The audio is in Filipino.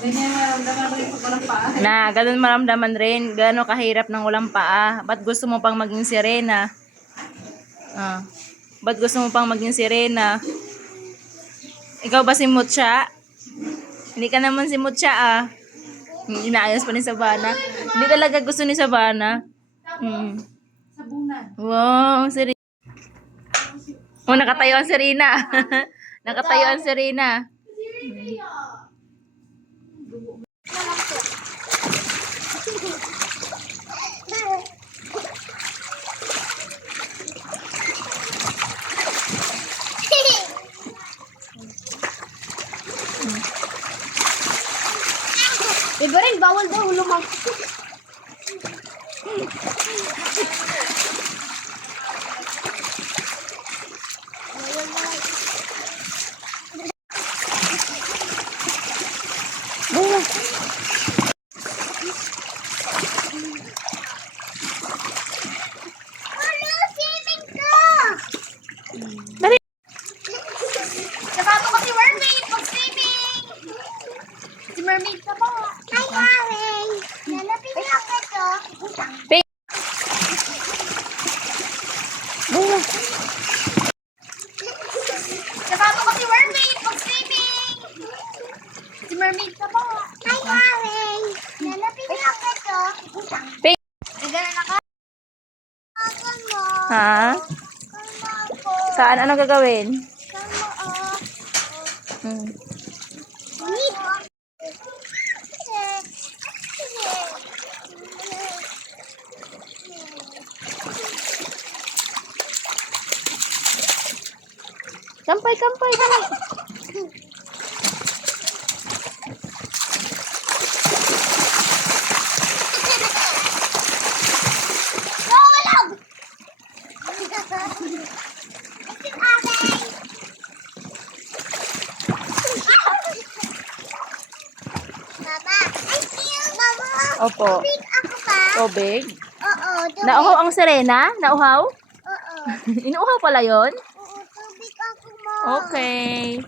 Ganyan maramdaman rin pag walang paa. Ganun maramdaman rin. Gano'n kahirap ng walang paa. Ba't gusto mo pang maging sirena? Ba't gusto mo pang maging sirena? Ikaw ba si Mutya? Hindi ka naman si Mutya ah. Inaayos pa ni Sabana. Hindi talaga gusto ni Sabana. Sabunan. Wow, Serena. Oh, nakatayo ang Serena. Nakatayo ang Serena. Iba rin, bawal daw lumang. Dali. Nabato ko si Mermaid pag-swimming. Si Mermaid ka ba? Hi, Karen. Lalapit lang ito. Pink. Nabato ko si Mermaid pag-swimming. Si Mermaid ka ba? Hi, Karen. Lalapit lang ito. Pink. Nagana na ka? Ako mo. Ha? Kama ako. Saan? Anong gagawin? Kama ako. Hmm. Wait. Kampay, kampay. Dali. Mama, thank you. Mama, Opo. big ako pa. Tubig. Oo, tubig. Nauhaw ang Serena? Nauhaw? Oo, Inuuhaw pala yon? oo, tubig ako mo. Okay.